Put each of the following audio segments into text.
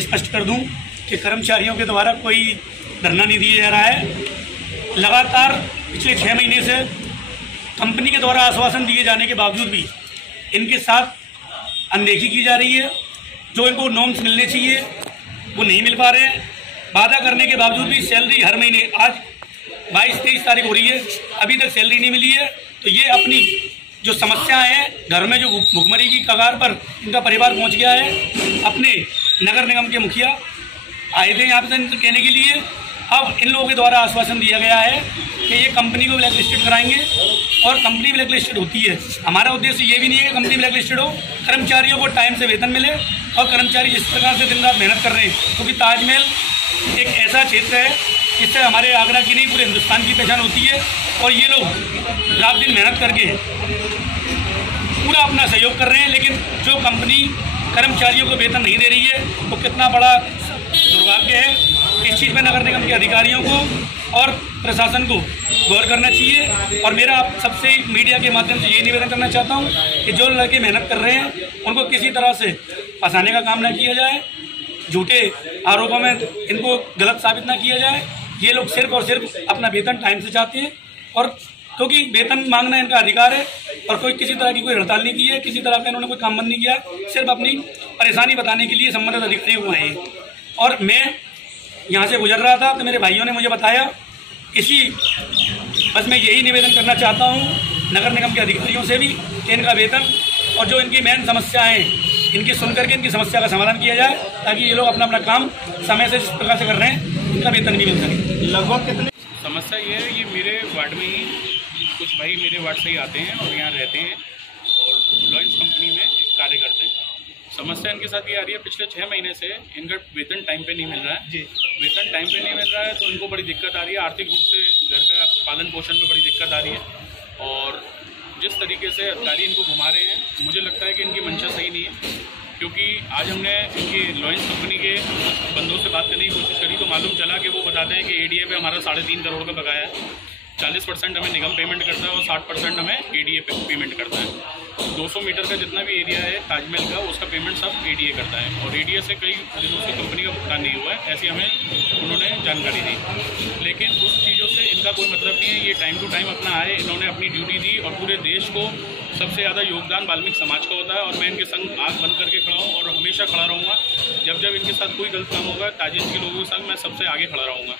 स्पष्ट कर दूं कि कर्मचारियों के द्वारा कोई धरना नहीं दिया जा रहा है। लगातार पिछले 6 महीने से कंपनी के द्वारा आश्वासन दिए जाने के बावजूद भी इनके साथ अनदेखी की जा रही है। जो इनको नॉर्म्स मिलने चाहिए वो नहीं मिल पा रहे हैं। वादा करने के बावजूद भी सैलरी हर महीने, आज 22-23 तारीख हो रही है, अभी तक सैलरी नहीं मिली है। तो ये अपनी जो समस्याएं हैं, घर में जो भुखमरी की कगार पर इनका परिवार पहुंच गया है, अपने नगर निगम के मुखिया आए थे यहाँ पे कहने के लिए। अब इन लोगों के द्वारा आश्वासन दिया गया है कि ये कंपनी को ब्लैक लिस्टेड कराएंगे और कंपनी ब्लैक लिस्टेड होती है। हमारा उद्देश्य ये भी नहीं है कि कंपनी ब्लैक लिस्टेड हो, कर्मचारियों को टाइम से वेतन मिले और कर्मचारी जिस प्रकार से दिन रात मेहनत कर रहे हैं, क्योंकि ताजमहल एक ऐसा क्षेत्र है जिससे हमारे आगरा की नहीं पूरे हिंदुस्तान की पहचान होती है। और ये लोग रात दिन मेहनत करके पूरा अपना सहयोग कर रहे हैं, लेकिन जो कंपनी कर्मचारियों को वेतन नहीं दे रही है वो कितना बड़ा दुर्भाग्य है। इस चीज़ में नगर निगम के अधिकारियों को और प्रशासन को गौर करना चाहिए। और मेरा आप सबसे मीडिया के माध्यम से ये निवेदन करना चाहता हूँ कि जो लड़के मेहनत कर रहे हैं उनको किसी तरह से फंसाने का काम ना किया जाए, झूठे आरोपों में इनको गलत साबित ना किया जाए। ये लोग सिर्फ और सिर्फ अपना वेतन टाइम से चाहते हैं, और क्योंकि वेतन मांगना इनका अधिकार है और कोई किसी तरह की कोई हड़ताल नहीं की है, किसी तरह का इन्होंने कोई काम बंद नहीं किया, सिर्फ अपनी परेशानी बताने के लिए संबंधित अधिकारियों को आए। और मैं यहाँ से गुजर रहा था तो मेरे भाइयों ने मुझे बताया, इसी बस मैं यही निवेदन करना चाहता हूँ नगर निगम के अधिकारियों से भी कि इनका वेतन और जो इनकी मेन समस्याएँ इनकी सुन करके इनकी समस्या का समाधान किया जाए, ताकि ये लोग अपना अपना काम समय से जिस प्रकार से कर रहे हैं इनका वेतन भी मिल सके। लगभग कितने समस्या ये है, ये मेरे वार्ड में ही कुछ भाई मेरे वार्ड से ही आते हैं और यहाँ रहते हैं और लॉयंस कंपनी में कार्य करते हैं। समस्या इनके साथ ये आ रही है, पिछले 6 महीने से इनका वेतन टाइम पे नहीं मिल रहा है जी। वेतन टाइम पे नहीं मिल रहा है तो इनको बड़ी दिक्कत आ रही है, आर्थिक रूप से घर का पालन पोषण में बड़ी दिक्कत आ रही है। और जिस तरीके से अधिकारी इनको घुमा रहे हैं, मुझे लगता है कि इनकी मंशा सही नहीं है। क्योंकि आज हमने इनकी लॉयंस कंपनी के बंदों से बात करने की कोशिश करी तो मालूम चला कि वो बताते हैं कि एडीए पे हमारा 3.5 करोड़ का बकाया है, 40% हमें निगम पेमेंट करता है और 60% हमें एडीए पे पेमेंट करता है। 200 मीटर का जितना भी एरिया है ताजमहल का, उसका पेमेंट सब एडीए करता है और एडीए से कई दिनों से कंपनी का भुगतान नहीं हुआ है, ऐसी हमें उन्होंने जानकारी दी। लेकिन उस चीज़ों से इनका कोई मतलब नहीं है। ये टाइम टू टाइम अपना आए, इन्होंने अपनी ड्यूटी दी और पूरे देश को सबसे ज़्यादा योगदान वाल्मीकि समाज का होता है और मैं इनके संग आँख बंद करके खड़ा हूँ और हमेशा खड़ा रहूँगा। जब जब इनके साथ कोई गलत काम होगा, ताजियत के लोगों के संग मैं सबसे आगे खड़ा रहूँगा।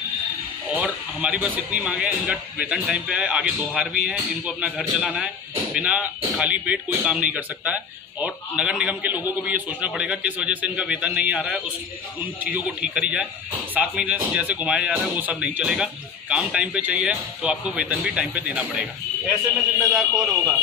और हमारी बस इतनी मांग है, इनका वेतन टाइम पे है, आगे त्योहार भी हैं, इनको अपना घर चलाना है, बिना खाली पेट कोई काम नहीं कर सकता है। और नगर निगम के लोगों को भी ये सोचना पड़ेगा किस वजह से इनका वेतन नहीं आ रहा है, उन चीज़ों को ठीक करी जाए। 7 महीने से जैसे घुमाया जा रहा है वो सब नहीं चलेगा। काम टाइम पे चाहिए तो आपको वेतन भी टाइम पे देना पड़ेगा। ऐसे में जिम्मेदार कौन होगा?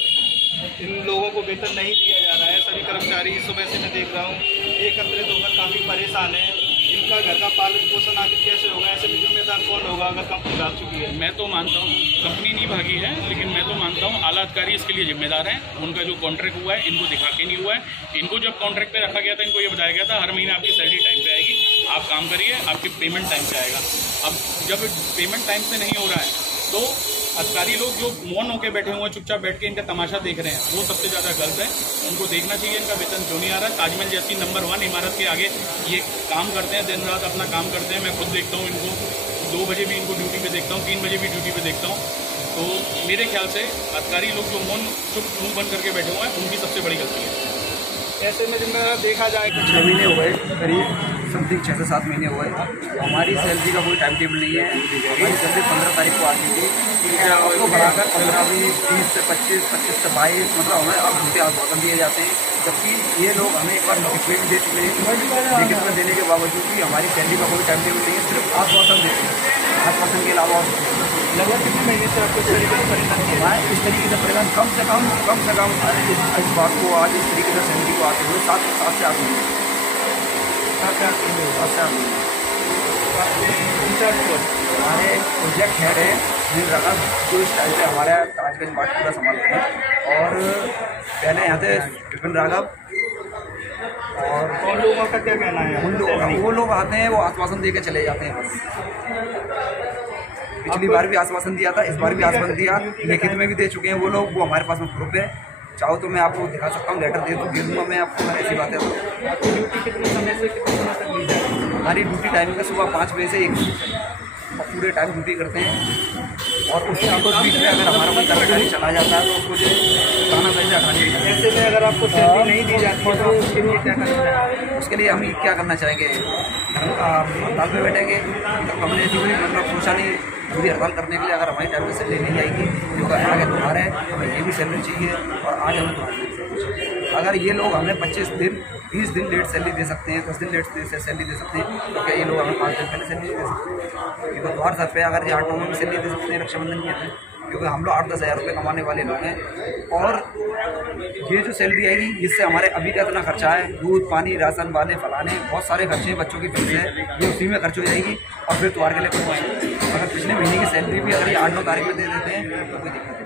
इन लोगों को वेतन नहीं दिया जा रहा है। सभी कर्मचारी सुबह से मैं देख रहा हूँ एकत्रित होकर काफ़ी परेशान है। इनका घर का पालन पोषण आदि कैसे होगा? ऐसे में जिम्मेदार कौन होगा अगर कंपनी भाग चुकी है? मैं तो मानता हूँ कंपनी नहीं भागी है, लेकिन मैं तो मानता हूँ आला अधिकारी इसके लिए जिम्मेदार हैं। उनका जो कॉन्ट्रैक्ट हुआ है इनको दिखा के नहीं हुआ है। इनको जब कॉन्ट्रैक्ट पे रखा गया था इनको ये बताया गया था हर महीने आपकी सैलरी टाइम पे आएगी, आप काम करिए, आपकी पेमेंट टाइम पे आएगा। अब जब पेमेंट टाइम पे नहीं हो रहा है तो अधिकारी लोग जो मौन होकर बैठे हुए हैं, चुपचाप बैठ के इनका तमाशा देख रहे हैं, वो सबसे ज़्यादा गलत है। उनको देखना चाहिए इनका वेतन क्यों नहीं आ रहा है। ताजमहल जैसी नंबर 1 इमारत के आगे ये काम करते हैं, दिन रात अपना काम करते हैं। मैं खुद देखता हूँ इनको, 2 बजे भी इनको ड्यूटी पे देखता हूँ, 3 बजे भी ड्यूटी पे देखता हूँ। तो मेरे ख्याल से अधिकारी लोग जो मौन चुप मुँह बंद करके बैठे हुए हैं उनकी सबसे बड़ी गलती है। ऐसे में जिम्मेदार देखा जाए 6 महीने हो गए, करीब समथिंग 6 से 7 महीने हुए। हमारी सैलरी का कोई टाइम टेबल नहीं है। हमारी सैलरी 15 तारीख को आती थी, उसको बढ़ाकर 15 भी 20 से 25, 25 से 22, मतलब हमें अब झूठे आश्वासन दिए जाते हैं। जबकि ये लोग हमें एक बार लिखित में भी दे चुके हैं, लिखित में देने के बावजूद भी हमारी सैलरी का कोई टाइम टेबल नहीं है, सिर्फ आश्वासन देते हैं। आश्वासन के अलावा लगभग कितने महीने से आपको इस तरीके से परेशान किया है? इस तरीके से परेशान कम से कम इस बात को आज इस तरीके से सैलरी को आते हुए 7 से 8 महीने। हमारे प्रोजेक्ट हेड है सुनील राघव, जो इस टाइम पे हमारे ताजगंज वार्ड पूरा संभालते हैं। और पहले यहाँ थे विपिन राघव। और कौन लोगों का क्या कहना है? वो लोग आते हैं, वो आश्वासन दे के चले जाते हैं बस। पिछली बार भी आश्वासन दिया था, इस बार भी आश्वासन दिया, लिखित में भी दे चुके हैं वो लोग। वो हमारे पास में प्रूफ है, चाहो तो मैं आपको दिखा सकता हूँ, लेटर दे दूँगा मैं आपको। ऐसी बात है तो ड्यूटी कितने समय से कितने समय तक ली जाएगी? हमारी ड्यूटी टाइमिंग है सुबह 5 बजे से 1 बजे और पूरे टाइम ड्यूटी करते हैं। और उसके बीच में अगर हमारा कोई कर्मचारी चला जाता है तो उसको जो खाना सही से हटानी चाहिए। ऐसे में अगर आपको सैलरी नहीं दी जाती है तो उसके लिए क्या करना चाहिए? उसके लिए हम क्या करना चाहेंगे, हड़ताल पे बैठेंगे। तब हमने ऐसी कोई मतलब सोचा नहीं पूरी हड़ताल करने के लिए। अगर हमारी टाइम पे सैलरी नहीं आएगी जो आगे त्योहार है, हमें ये भी सैलरी चाहिए और आज हमें अगर ये लोग हमें 25 दिन 20 दिन लेट सैलरी दे सकते हैं, 10 दिन लेट सैलरी दे सकते हैं, तो क्या ये लोग हमें 5 दिन पहले सैलरी दे सकते हैं? ये तो त्योहार सर पे अगर ये 8-9 में सैलरी दे सकते हैं रक्षाबंधन के अंदर, क्योंकि हम लोग 8-10 हज़ार रुपये कमाने वाले लोग हैं। और ये जो सैलरी आएगी इससे हमारे अभी का इतना खर्चा है, दूध पानी राशन वाले फलाने बहुत सारे खर्चे हैं, बच्चों की फीस है, ये उसी में खर्च हो जाएगी। और फिर त्योहार के लिए कोई अगर पिछले महीने की सैलरी भी अगर ये 8-9 तारीख में दे देते हैं तो कोई दिक्कत नहीं।